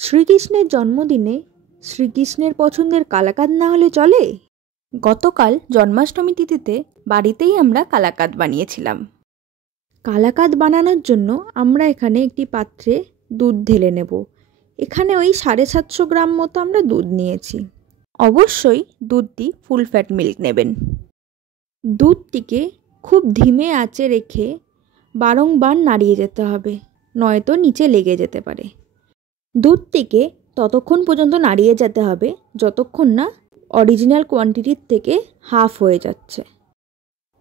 শ্রীকৃষ্ণের জন্মদিনে শ্রীকৃষ্ণের পছন্দের কালাকাঁদ না হলে চলে? গতকাল জন্মাষ্টমী তিথিতে বাড়িতেই আমরা কালাকাঁদ বানিয়েছিলাম। কালাকাঁদ বানানোর জন্য আমরা এখানে একটি পাত্রে দুধ ঢেলে নেব। এখানে ওই 750 গ্রাম মতো আমরা দুধ নিয়েছি। অবশ্যই দুধটি ফুল ফ্যাট মিল্ক নেবেন। দুধটিকে খুব ধিমে আঁচে রেখে বারংবার নাড়িয়ে যেতে হবে, নয়তো নিচে লেগে যেতে পারে। দুধটিকে ততক্ষণ পর্যন্ত নাড়িয়ে যেতে হবে যতক্ষণ না অরিজিনাল কোয়ান্টিটির থেকে হাফ হয়ে যাচ্ছে।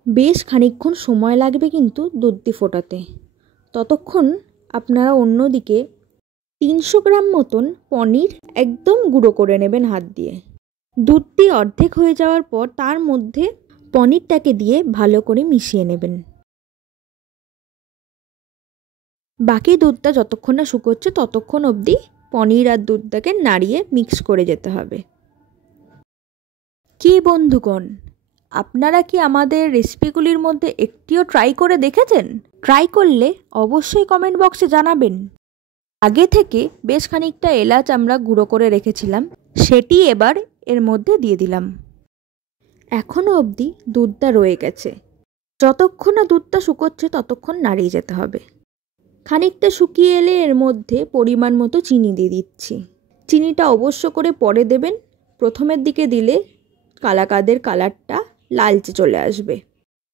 বেশ খানিকক্ষণ সময় লাগবে কিন্তু দুধটি ফোটাতে। ততক্ষণ আপনারা অন্যদিকে 300 গ্রাম মতন পনির একদম গুঁড়ো করে নেবেন হাত দিয়ে। দুধটি অর্ধেক হয়ে যাওয়ার পর তার মধ্যে পনিরটাকে দিয়ে ভালো করে মিশিয়ে নেবেন। বাকি দুধটা যতক্ষণ না শুকোচ্ছে ততক্ষণ অবধি পনির আর দুধটাকে নাড়িয়ে মিক্স করে যেতে হবে। কি বন্ধুগণ, আপনারা কি আমাদের রেসিপিগুলির মধ্যে একটিও ট্রাই করে দেখেছেন? ট্রাই করলে অবশ্যই কমেন্ট বক্সে জানাবেন। আগে থেকে বেশ খানিকটা এলাচ আমরা গুঁড়ো করে রেখেছিলাম, সেটি এবার এর মধ্যে দিয়ে দিলাম। এখনও অবধি দুধটা রয়ে গেছে। যতক্ষণ না দুধটা শুকোচ্ছে ততক্ষণ নাড়িয়ে যেতে হবে। খানিকটা শুকিয়ে এলে এর মধ্যে পরিমাণ মতো চিনি দিয়ে দিচ্ছি। চিনিটা অবশ্য করে পরে দেবেন, প্রথমের দিকে দিলে কালাকাঁদের কালারটা লালচে চলে আসবে।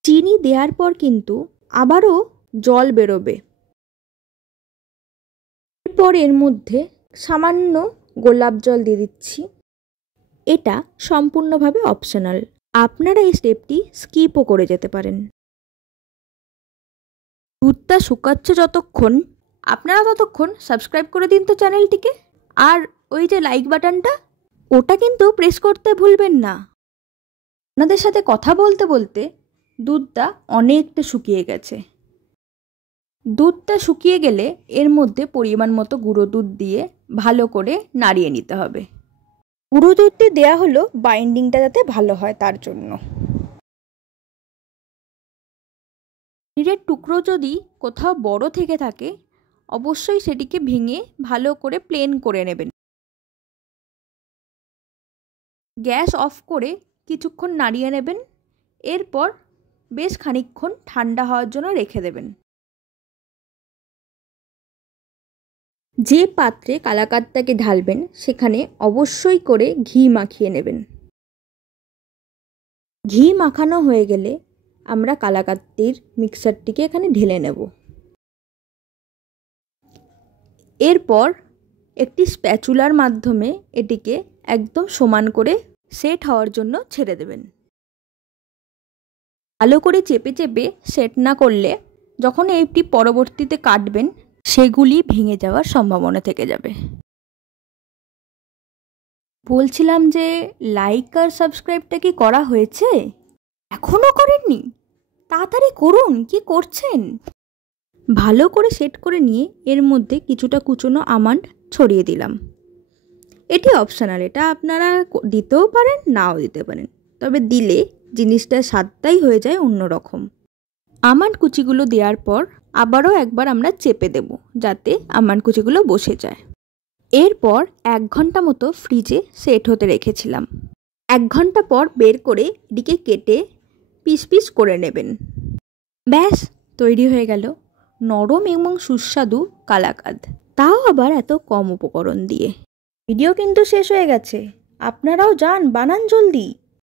চিনি দেওয়ার পর কিন্তু আবারও জল বেরোবে। এরপর এর মধ্যে সামান্য গোলাপ জল দিয়ে দিচ্ছি। এটা সম্পূর্ণভাবে অপশনাল, আপনারা এই স্টেপটি স্কিপও করে যেতে পারেন। দুধটা শুকাচ্ছে যতক্ষণ, আপনারা ততক্ষণ সাবস্ক্রাইব করে দিন তো চ্যানেলটিকে। আর ওই যে লাইক বাটনটা, ওটা কিন্তু প্রেস করতে ভুলবেন না। আপনাদের সাথে কথা বলতে বলতে দুধটা অনেকটা শুকিয়ে গেছে। দুধটা শুকিয়ে গেলে এর মধ্যে পরিমাণ মতো গুঁড়ো দুধ দিয়ে ভালো করে নাড়িয়ে নিতে হবে। গুঁড়ো দুধটি দেওয়া হলো বাইন্ডিংটা যাতে ভালো হয় তার জন্য। পনিরের টুকরো যদি কোথাও বড় থেকে থাকে অবশ্যই সেটিকে ভেঙে ভালো করে প্লেন করে নেবেন। গ্যাস অফ করে কিছুক্ষণ নাড়িয়ে নেবেন। এরপর বেশ খানিকক্ষণ ঠান্ডা হওয়ার জন্য রেখে দেবেন। যে পাত্রে কালাকাঁদটাকে ঢালবেন সেখানে অবশ্যই করে ঘি মাখিয়ে নেবেন। ঘি মাখানো হয়ে গেলে আমরা কালাকাঁদের মিক্সারটিকে এখানে ঢেলে নেব। এরপর একটি স্প্যাচুলার মাধ্যমে এটিকে একদম সমান করে সেট হওয়ার জন্য ছেড়ে দেবেন। ভালো করে চেপে চেপে সেট না করলে যখন এটি পরবর্তীতে কাটবেন সেগুলি ভেঙে যাওয়ার সম্ভাবনা থেকে যাবে। বলছিলাম যে লাইক আর সাবস্ক্রাইবটা কি করা হয়েছে? এখনও করেননি? তাড়াতাড়ি করুন, কি করছেন? ভালো করে সেট করে নিয়ে এর মধ্যে কিছুটা কুচনো আমন্ড ছড়িয়ে দিলাম। এটি অপশনাল, এটা আপনারা দিতেও পারেন নাও দিতে পারেন, তবে দিলে জিনিসটার স্বাদটাই হয়ে যায় অন্যরকম। আমন্ড কুচিগুলো দেওয়ার পর আবারও একবার আমরা চেপে দেব যাতে আমন্ড কুচিগুলো বসে যায়। এরপর 1 ঘন্টা মতো ফ্রিজে সেট হতে রেখেছিলাম। 1 ঘন্টা পর বের করে এটিকে কেটে পিস পিস করে নেবেন। ব্যাস তৈরি হয়ে গেল নরম এবং সুস্বাদু কালাকাঁদ, তাও আবার এত কম উপকরণ দিয়ে। ভিডিও কিন্তু শেষ হয়ে গেছে, আপনারাও যান বানান জলদি।